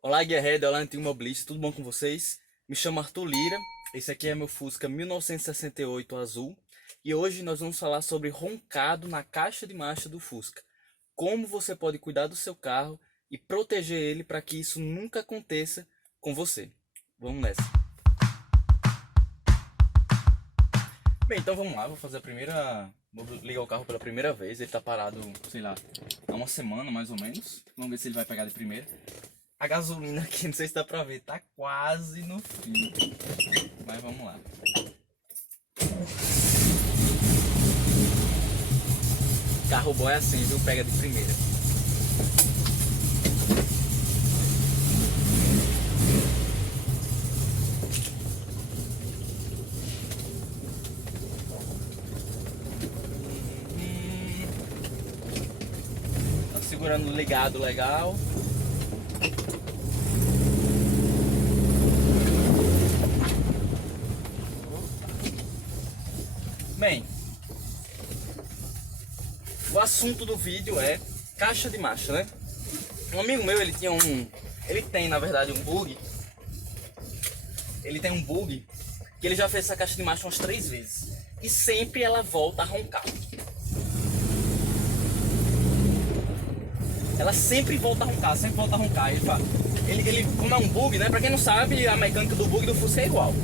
Olá, Guerreiro, olá, antigo mobilista, tudo bom com vocês? Me chamo Arthur Lira, esse aqui é meu Fusca 1968 azul e hoje nós vamos falar sobre roncado na caixa de marcha do Fusca. Como você pode cuidar do seu carro e proteger ele para que isso nunca aconteça com você. Vamos nessa. Bem, então vamos lá, vou fazer a primeira. Vou ligar o carro pela primeira vez, ele tá parado, sei lá, há uma semana mais ou menos. Vamos ver se ele vai pegar de primeira. A gasolina aqui, não sei se dá pra ver, tá quase no fim. Mas vamos lá. Carro bom é assim, viu? Pega de primeira. Tá segurando ligado legal. Bem, o assunto do vídeo é caixa de marcha, né? Um amigo meu, ele tem na verdade um bug. Ele tem um bug que ele já fez essa caixa de marcha umas 3 vezes e sempre ela volta a roncar. Ela sempre volta a roncar, sempre volta a roncar. Como é um bug, né? Pra quem não sabe, a mecânica do bug do Fusca é igual.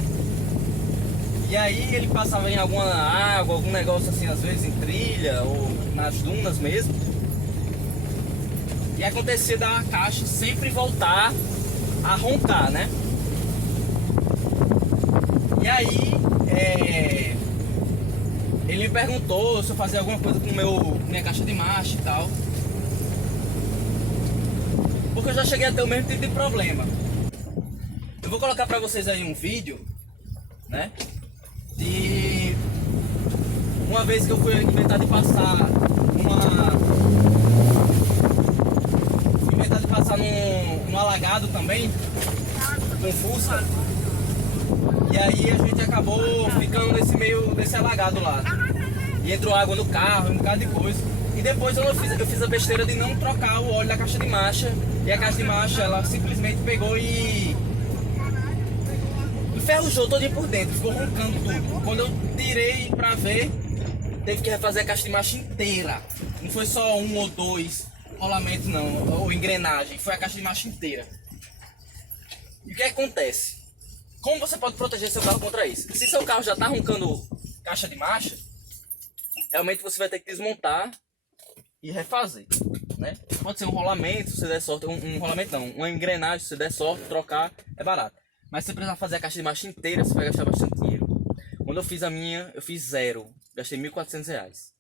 E aí ele passava em alguma água, algum negócio assim, às vezes em trilha ou nas dunas mesmo. E acontecia da caixa sempre voltar a roncar, né? E aí ele me perguntou se eu fazia alguma coisa com minha caixa de marcha e tal. Porque eu já cheguei a ter o mesmo tipo de problema. Eu vou colocar pra vocês aí um vídeo, né? De uma vez que eu fui inventar de passar num alagado também, com Fusca. E aí a gente acabou ficando nesse meio desse alagado lá. E entrou água no carro, um bocado de coisa. E depois eu fiz a besteira de não trocar o óleo da caixa de marcha. E a caixa de marcha, ela simplesmente pegou e enferrujou todinho por dentro, ficou roncando tudo. Quando eu tirei pra ver, teve que refazer a caixa de marcha inteira. Não foi só um ou dois rolamentos não, ou engrenagem, foi a caixa de marcha inteira. E o que acontece? Como você pode proteger seu carro contra isso? Se seu carro já está roncando caixa de marcha, realmente você vai ter que desmontar e refazer, né? Pode ser um rolamento, se você der sorte, um rolamento não, uma engrenagem, se você der sorte, trocar, é barato. Mas se você precisar fazer a caixa de marcha inteira, você vai gastar bastante dinheiro. Quando eu fiz a minha, eu fiz zero, gastei R$ 1.400.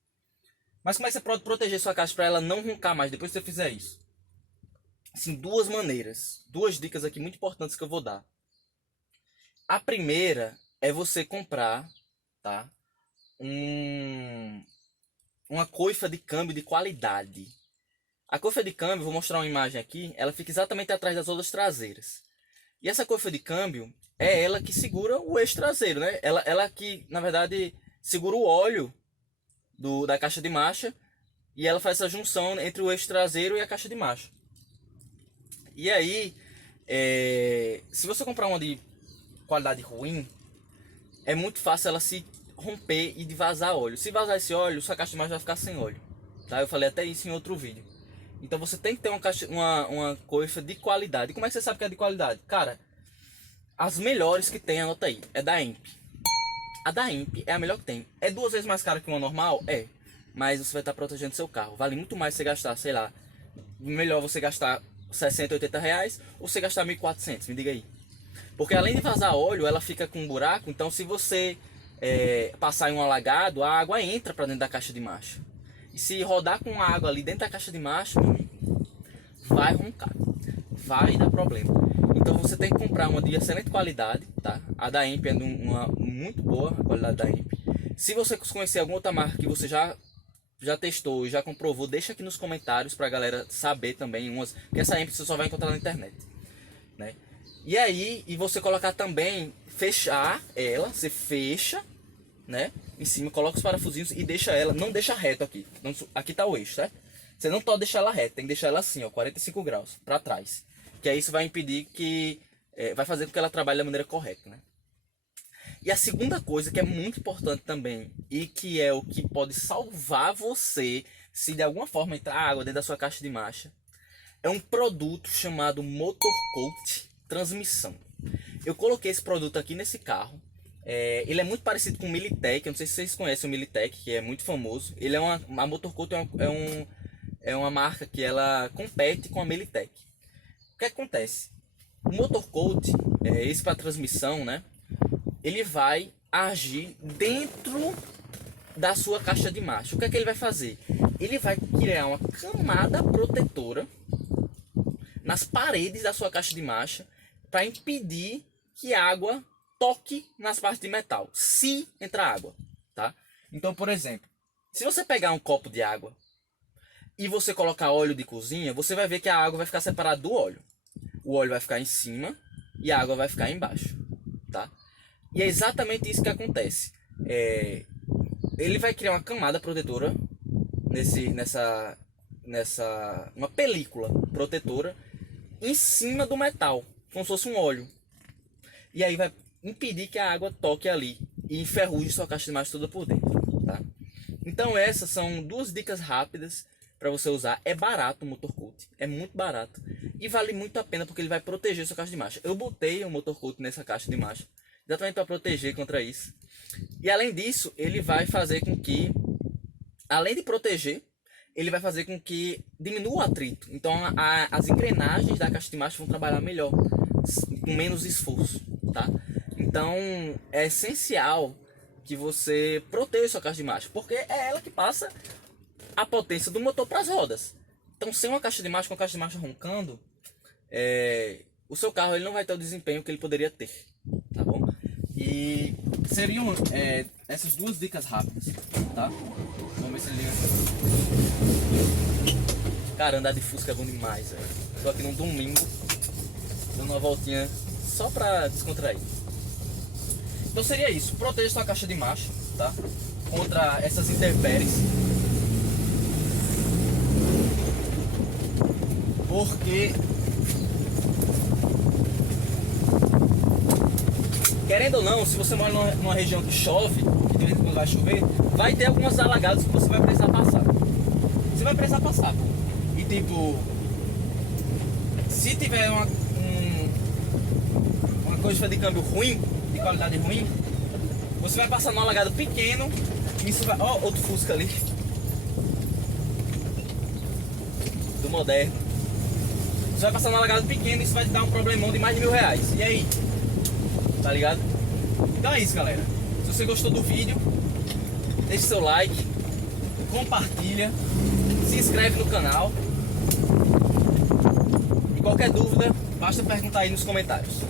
Mas como é que você pode proteger sua caixa para ela não roncar mais depois que você fizer isso? Assim, duas maneiras, duas dicas aqui muito importantes que eu vou dar. A primeira é você comprar, tá? Uma coifa de câmbio de qualidade. A coifa de câmbio, vou mostrar uma imagem aqui, ela fica exatamente atrás das rodas traseiras. E essa coifa de câmbio é ela que segura o eixo traseiro, né? Ela que, na verdade, segura o óleo da caixa de marcha e ela faz essa junção entre o eixo traseiro e a caixa de marcha. E aí, se você comprar uma de qualidade ruim, é muito fácil ela se romper e de vazar óleo. Se vazar esse óleo, sua caixa de marcha vai ficar sem óleo, tá? Eu falei até isso em outro vídeo. Então você tem que ter uma coifa de qualidade. E como é que você sabe que é de qualidade? Cara, as melhores que tem, anota aí, é da EMP. A da EMP é a melhor que tem. É 2 vezes mais cara que uma normal? É. Mas você vai estar protegendo seu carro. Vale muito mais você gastar, sei lá, melhor você gastar 60, 80 reais ou você gastar 1.400, me diga aí. Porque além de vazar óleo, ela fica com um buraco. Então se você passar em um alagado, a água entra para dentro da caixa de marcha. E se rodar com água ali dentro da caixa de marcha, meu amigo, vai roncar, vai dar problema. Então você tem que comprar uma de excelente qualidade, tá? A da EMP é uma muito boa, a qualidade da EMP. Se você conhecer alguma outra marca que você já testou e já comprovou, deixa aqui nos comentários pra galera saber também porque essa EMP você só vai encontrar na internet, né? E aí, você colocar também, fechar ela, você fecha, né? Em cima, coloca os parafusinhos e deixa ela, não deixa reto aqui. Não, aqui tá o eixo, certo? Você não pode deixar ela reta, tem que deixar ela assim, ó, 45 graus, pra trás. que aí isso vai impedir que... vai fazer com que ela trabalhe da maneira correta, né? E a segunda coisa que é muito importante também, e que é o que pode salvar você se de alguma forma entrar água dentro da sua caixa de marcha, é um produto chamado Motor Coat Transmissão. Eu coloquei esse produto aqui nesse carro. Ele é muito parecido com o Militech. Eu não sei se vocês conhecem o Militech, que é muito famoso. Ele é a Motor Coat é uma marca que ela compete com a Militech. O que acontece? O Motor Coat, esse para transmissão, né? Ele vai agir dentro da sua caixa de marcha. O que é que ele vai fazer? Ele vai criar uma camada protetora nas paredes da sua caixa de marcha para impedir que a água toque nas partes de metal, se entrar água, tá? Então, por exemplo, se você pegar um copo de água e você colocar óleo de cozinha, você vai ver que a água vai ficar separada do óleo. O óleo vai ficar em cima e a água vai ficar embaixo, tá? E é exatamente isso que acontece. Ele vai criar uma camada protetora uma película protetora em cima do metal, como se fosse um óleo. E aí vai impedir que a água toque ali e enferruje sua caixa de marcha toda por dentro, tá? Então essas são duas dicas rápidas para você usar. É barato o Motor Coat, é muito barato e vale muito a pena porque ele vai proteger sua caixa de marcha. Eu botei o Motor Coat nessa caixa de marcha exatamente para proteger contra isso. E além disso, ele vai fazer com que, além de proteger, ele vai fazer com que diminua o atrito. Então as engrenagens da caixa de marcha vão trabalhar melhor, com menos esforço, tá? Então é essencial que você proteja sua caixa de marcha, porque é ela que passa a potência do motor para as rodas. Então sem uma caixa de marcha, com a caixa de marcha roncando, o seu carro ele não vai ter o desempenho que ele poderia ter, tá bom? E seriam essas duas dicas rápidas, tá? Vamos ver se ele liga. Cara, andar de Fusca é bom demais, velho. Tô aqui num domingo, dando uma voltinha só pra descontrair. Então seria isso, proteja sua caixa de marcha, tá? Contra essas intempéries. Porque, querendo ou não, se você mora numa região que chove, que de vez em quando vai chover, vai ter algumas alagadas que você vai precisar passar. Você vai precisar passar, pô. E tipo, se tiver uma coisa de câmbio ruim, de qualidade ruim, você vai passar num alagado pequeno, e isso vai... Ó, outro Fusca ali. Do moderno. Você vai passar num alagado pequeno e isso vai te dar um problemão de mais de R$1.000. E aí? Tá ligado? Então é isso, galera. Se você gostou do vídeo, deixe seu like, compartilha, se inscreve no canal. E qualquer dúvida, basta perguntar aí nos comentários.